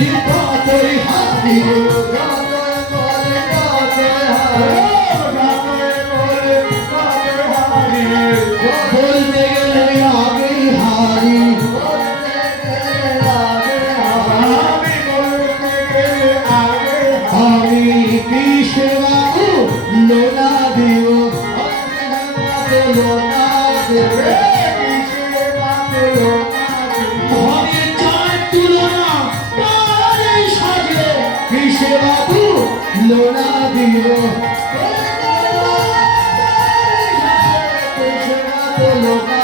যতই হারি যতই বলে যতই হারি বলতে গেলে আমি হারি আমি কিসে বাবু লোনা দিব লোনা দেবে ঘরে চার তুলনা তারে সাজে কিসে বাবু লোনা দিব লোনা